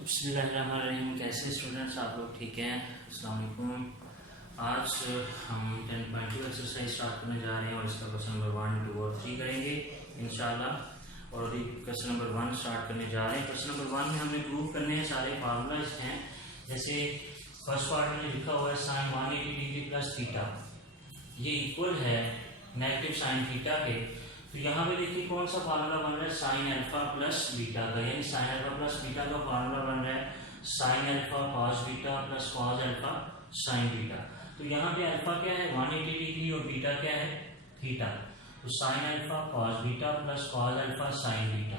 बिस्मिल्लाहिर्रहमानिर्रहीम। कैसे स्टूडेंट्स आप लोग ठीक हैं? अस्सलाम वालेकुम। आज हम 10.2 एक्सरसाइज स्टार्ट करने जा रहे हैं और इसका क्वेश्चन नंबर 1, 2 और 3 करेंगे इंशाल्लाह। और अभी क्वेश्चन नंबर 1 स्टार्ट करने जा रहे हैं। क्वेश्चन नंबर 1 में हमें प्रूव करने हैं सारे फार्मूलाज हैं। जैसे फर्स्ट पार्ट में लिखा हुआ है साइन 180 डिग्री प्लस थीटा, ये इक्वल है नेगेटिव साइन थीटा के। तो यहाँ पे देखिए कौन सा फार्मूला बन रहा है, साइन अल्फा प्लस बीटा का, यानी साइन अल्फा प्लस बीटा का फार्मूला बन रहा है sign alpha cos beta plus cos alpha sine beta. तो यहाँ पे अल्फा क्या है 180 डिग्री और बीटा क्या है थीटा। तो sine alpha cos beta plus cos alpha sine beta,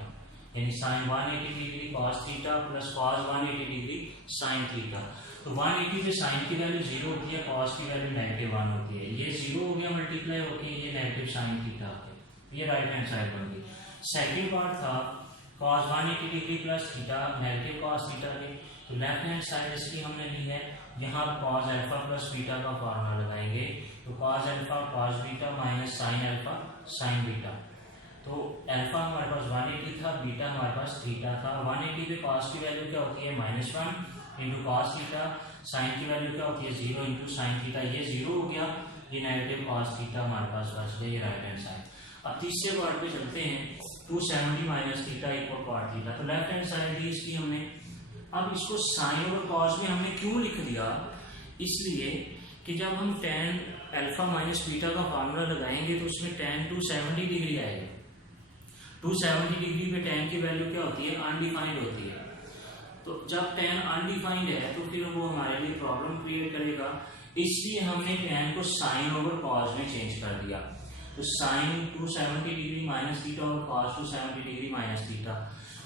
यानी sine 180 degree cos theta plus cos 180 degree sine theta. तो 180 पे साइन की वैल्यू 0 होती है, कॉस की वैल्यू -1 होती है। ये 0 हो गया मल्टीप्लाई होके ये नेगेटिव साइन थीटा होता है। ये राइट हैंड साइड बन गई। सेकंड पार्ट था cos 180 degree plus theta negative cos theta के। तो लेफ्ट हैंड साइड इसकी हमने ली है, यहाँ cos अल्फा प्लस बीटा का फार्मूला लगाएंगे। तो cos alpha cos beta minus sine alpha sine beta. तो अल्फा हमारे पास 180 था, बीटा हमारे पास थीटा था। 180 पे cos की वैल्यू क्या होती है -1 इंटू cos थीटा, साइन की वैल्यू क्या होती है 0 इंटू साइन थीटा। ये 0 हो गया, ये नेगेटिव cos थीटा हमारे पास बच गया, ये राइट हैंड साइड। अब तीसरे पार्ट पे चलते हैं, 270 minus theta equal cot theta. तो लेफ्ट हैंड साइड दी इसकी हमने। अब इसको साइन और कॉस में हमने क्यों लिख दिया, इसलिए कि जब हम tan अल्फा माइनस बीटा का फार्मूला लगाएंगे तो उसमें tan 270 डिग्री आएगा। 270 डिग्री पे tan की वैल्यू क्या होती है, अनडिफाइंड होती है। तो जब tan अनडिफाइंड है तो फिर वो हमारे लिए प्रॉब्लम क्रिएट करेगा, इसलिए हमने tan को साइन ओवर कॉस में चेंज कर दिया। तो साइन 270 डिग्री माइनस थीटा और कॉस 270 डिग्री माइनस थीटा।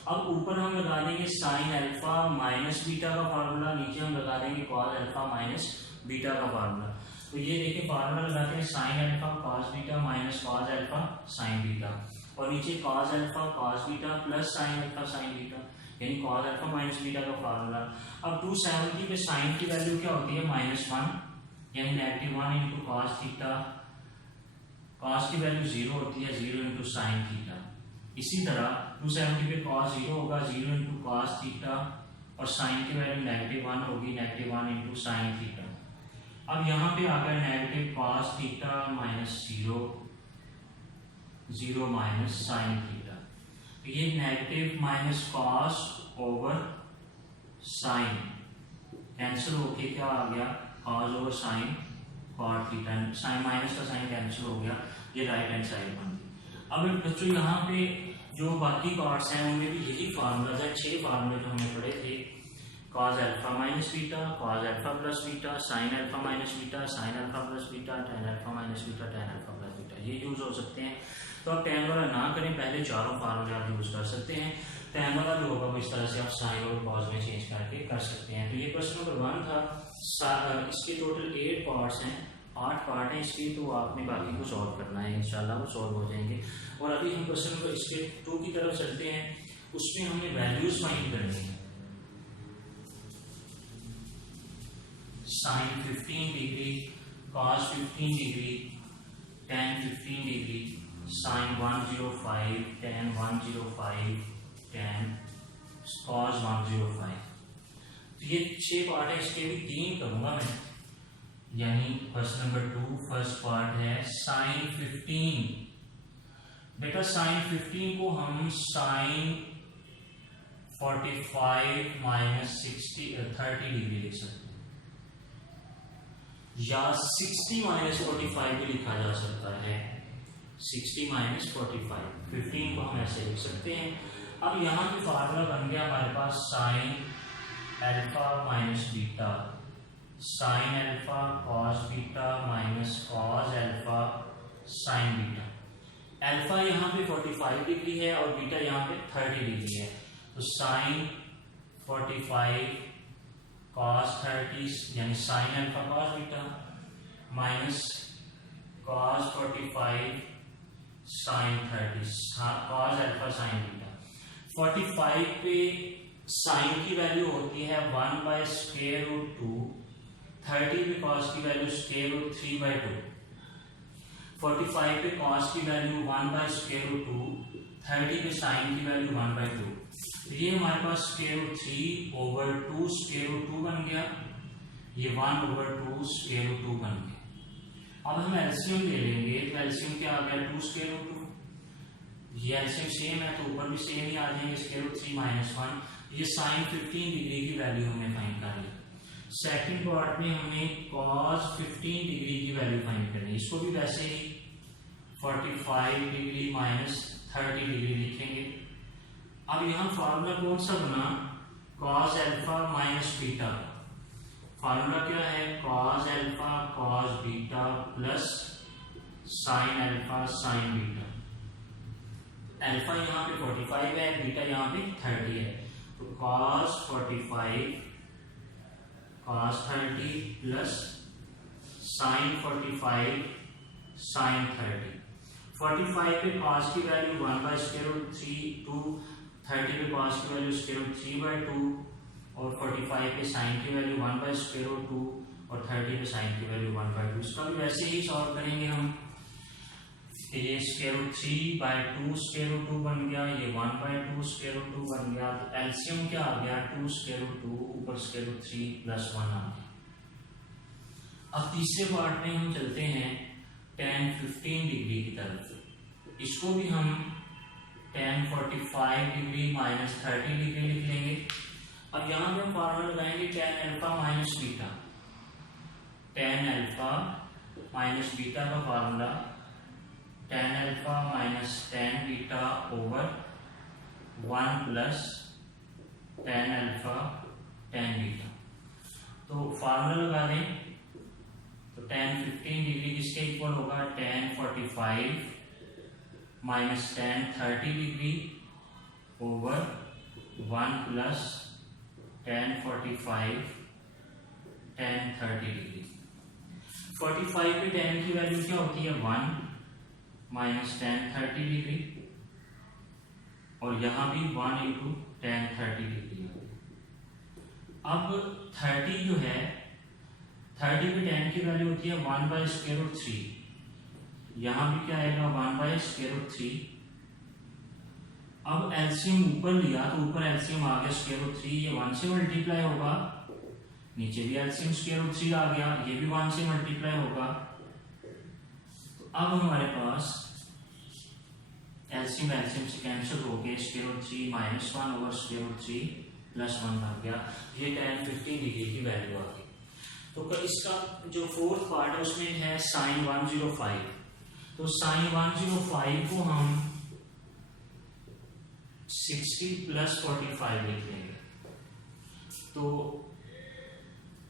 अब ऊपर हम लगा देंगे साइन अल्फा माइनस बीटा का फार्मूला, नीचे हम लगा देंगे कॉस अल्फा माइनस बीटा का फार्मूला। तो ये देखिए फार्मूला लगाते हैं sign alpha cos beta minus cos alpha sine beta, और नीचे cos alpha cos beta plus sine alpha sine beta, यानी कॉस अल्फा माइनस बीटा का फार्मूला। अब 270 पे साइन की वैल्यू क्या होती है -1, यानी -1 इंटू कॉस थीटा, कॉस की वैल्यू 0 होती है 0 इंटू साइन थीटा। इसी तरह 270 पे कॉस 0 होगा 0 इंटू कॉस थीटा, और साइन की वैल्यू -1 होगी -1 इंटू साइन थीटा। अब यहाँ पे आ गया negative cos theta minus 0 minus sine theta. तो ये negative minus cos over sine cancel होके क्या आ गया, cos over sine cot theta, sine minus का साइन कैंसिल हो गया, ये राइट हैंड साइड बन गई। अब बच्चों यहाँ पे जो बाकी पार्ट्स हैं उनमें भी यही फार्मूला है, 6 फार्मूले जो हमने पढ़े थे, cos alpha minus beta, cos alpha plus beta, sine alpha minus beta, sine alpha plus beta, tan alpha minus beta, tan alpha plus beta, ये यूज हो सकते हैं। तो आप tan वाला ना करें, पहले चारों फार्मूले आप यूज कर सकते हैं। tan वाला जो होगा वो इस तरह से आप साइन और कॉस में चेंज करके कर सकते हैं। तो ये क्वेश्चन नंबर 1 था। इसके टोटल 8 पार्ट्स हैं, 8 पार्ट हैं इसके, तो आपने बाकी को सॉल्व करना है, इंशाल्लाह वो सॉल्व हो जाएंगे। और अभी हम क्वेश्चन नंबर इसके 2 की तरफ चलते हैं, उसमें हमने वैल्यूज फाइंड करनी है। Sine 15 degree, cos 15 degree, tan 15 degree, sine 105, tan 105, tan cos 105। तो ये 6 पार्ट है, इसके भी 3 करूंगा मैं। यानी क्वेश्चन नंबर 2 फर्स्ट पार्ट है साइन 15। बेटा साइन 15 को हम साइन 45 माइनस 30 डिग्री लिख सकते हैं, या 60 माइनस 45 भी लिखा जा सकता है। 60 माइनस 45, 15 को हम ऐसे लिख सकते हैं। अब यहाँ पे फार्मूला बन गया हमारे पास sine alpha minus beta, sine alpha cos beta minus cos alpha sine beta. Alpha यहाँ पे 45 डिग्री है और बीटा यहाँ पे 30 डिग्री है। तो साइन 45 कॉस 30, यानी sine alpha cos beta minus cos 45 sine 30 cos alpha sine beta. 45 पे साइन की वैल्यू होती है 1/√2, 30 पे कॉस की वैल्यू √3/2, 45 पे कॉस की वैल्यू 1/√2, 30 पे साइन की वैल्यू 1/2, ये हमारे पास स्क्वायर रूट 3/2 स्क्वायर रूट 2 बन गया, ये 1/2 स्क्वायर रूट 2 बन गया। अब हम एलसीएम ले लेंगे, तो एलसीएम क्या आ गया 2 स्क्वायर रूट 2, ये एलसीएम सेम है तो ऊपर भी सेम ही आ जाएंगे, स्क्वायर रूट 3 - 1। ये साइन 15 डिग्री की वैल्यू हमने फाइंड कर ली। सेकंड पार्ट में हमने cos 15 डिग्री की वैल्यू फाइंड करनी है, इसको भी वैसे ही 45 डिग्री - 30 डिग्री लिखेंगे। अब यहाँ फार्मूला कौन सा बना, cos alpha minus beta. Formula क्या है, cos alpha cos beta plus sine alpha sine beta. Alpha यहाँ पे 45 है, बीटा यहाँ पे 30 है, तो cos 45 cos 30 plus sine 45 sine 30। 45 पे cos की वैल्यू 1/√3 2, 30 पे cos की वैल्यू √3/2 और 45 पे साइन की वैल्यू 1/√2 और 30 पे साइन की वैल्यू 1/2। इसका भी वैसे ही सॉल्व करेंगे हम, ये √3/2 √2 बन गया, ये 1/2 √2 बन गया, तो एलसीएम क्या आ गया 2 √2 ऊपर √3 + 1 आ गया। अब तीसरे पार्ट में हम चलते हैं tan 15 डिग्री की तरफ, इसको भी हम tan 45 डिग्री - 30 डिग्री लिख लेंगे। अब यहाँ पे हम फार्मूला लगाएंगे tan alpha minus beta. tan alpha minus beta का formula tan alpha minus tan beta over 1 plus tan alpha tan beta. तो फार्मूला लगा दें, तो tan 15 डिग्री किसके इक्वल होगा, tan 45 minus tan 30 degree over 1 plus tan 45 tan 30 degree. 45 पे tan की value क्या होती है 1 माइनस tan 30 डिग्री, और यहाँ भी 1 इंटू tan 30 डिग्री। अब 30 जो है 30 पे tan की वैल्यू होती है 1/√3, यहाँ भी क्या आएगा 1/√3। अब एलसीएम ऊपर लिया तो ऊपर एलसीएम आ गया √3, ये 1 से मल्टीप्लाई होगा, नीचे भी एलसीएम √3 आ गया, ये भी 1 से मल्टीप्लाई होगा। तो अब हमारे पास एलसीएम से कैंसिल हो गए, √3 - 1 ओवर √3 + 1 आ गया, ये tan 15 डिग्री की वैल्यू आ गई। तो इसका जो फोर्थ पार्ट है उसमें है sin 105, तो sin 105 को हम 60 + 45 लिख लेंगे। तो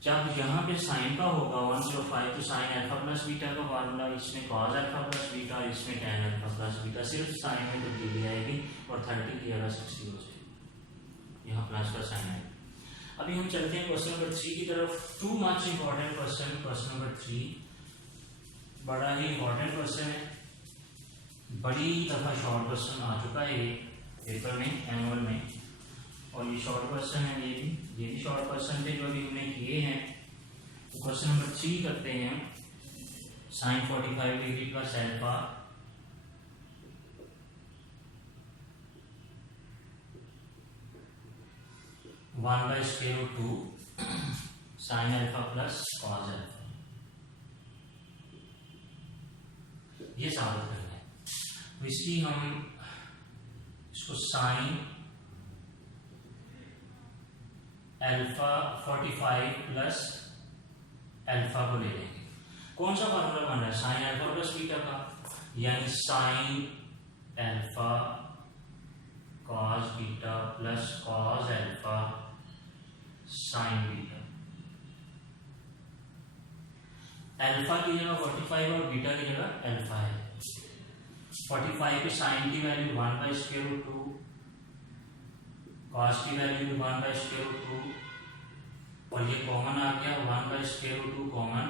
जब यहाँ पे साइन का होगा 105, तो साइन अल्फा प्लस बीटा का फार्मूला, इसमें cos अल्फा प्लस बीटा, इसमें tan अल्फा प्लस बीटा, सिर्फ साइन में तब्दीली आएगी और 30 की जगह 60 हो जाएगी, यहाँ प्लस का साइन आएगा। अभी हम चलते हैं क्वेश्चन नंबर 3 की तरफ। Too much important question number 3 बड़ा ही इंपॉर्टेंट क्वेश्चन है, बड़ी दफा शॉर्ट क्वेश्चन आ चुका है ये पेपर में, एनुअल में, और ये शॉर्ट क्वेश्चन है, ये भी शॉर्ट क्वेश्चन थे जो अभी हमने किए हैं। तो क्वेश्चन नंबर 3 करते हैं, sin 45 degree plus alpha one by √2 sin alpha plus cos alpha, ये साबित करना है। तो इसकी हम इसको sin अल्फा 45 प्लस अल्फा को ले लेंगे। कौन सा फार्मूला बन रहा है, sin अल्फा प्लस बीटा का, यानी sin alpha cos beta plus cos alpha sin beta. Alpha की जगह 45 और बीटा की जगह अल्फा है। 45 पे साइन की वैल्यू 1/√2, cos की वैल्यू 1/√2, और ये कॉमन आ गया 1/√2 common,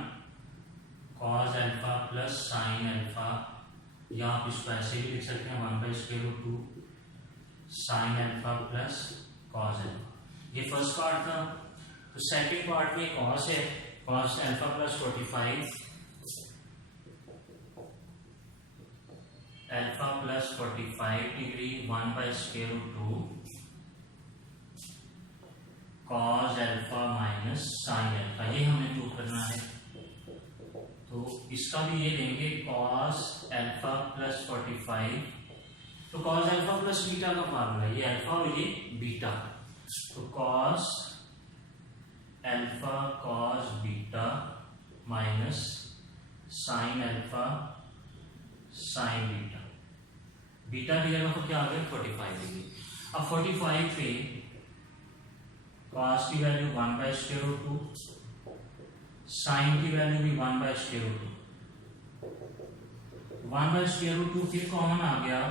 cos alpha plus sine alpha, या आप इसको ऐसे भी लिख सकते हैं 1/√2 sine alpha plus cos alpha. ये फर्स्ट पार्ट था। तो सेकंड पार्ट में cos है, cos alpha plus 45 alpha plus 45 degree 1/√2 cos alpha minus sine alpha, ये हमने प्रूव करना है। तो इसका भी ये लेंगे कॉस अल्फा प्लस 45, तो कॉस अल्फा प्लस बीटा का फार्मूला, ये अल्फा और ये बीटा, तो cos alpha cos beta minus sine alpha sine beta, beta की जगह पर क्या आ गया 45 डिग्री। अब 45 पे कॉस की वैल्यू 1/√2, साइन की वैल्यू भी 1/√2, 1/√2 फिर कॉमन आ गया,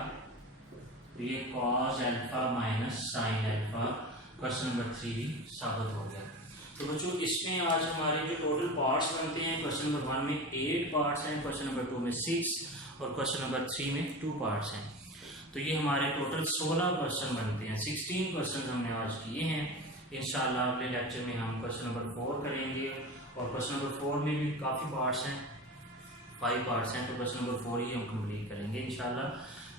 तो ये cos alpha minus sine alpha question number 3 भी साबित हो गया। तो बच्चों इसमें आज हमारे जो टोटल पार्ट्स बनते हैं, क्वेश्चन नंबर 1 में 8 पार्ट्स हैं, क्वेश्चन नंबर 2 में 6 और क्वेश्चन नंबर 3 में 2 पार्ट्स हैं। तो ये हमारे टोटल 16 क्वेश्चन बनते हैं। 16 क्वेश्चन हमने आज किए हैं। इंशाल्लाह अगले लेक्चर में हम क्वेश्चन नंबर 4 करेंगे और क्वेश्चन नंबर 4 में भी काफ़ी पार्ट्स हैं, 5 पार्ट्स हैं, तो क्वेश्चन नंबर 4 ही हम कंप्लीट करेंगे इंशाल्लाह।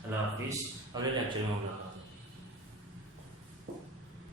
अल्लाह हाफिज़, अगले लेक्चर में मुलाकात।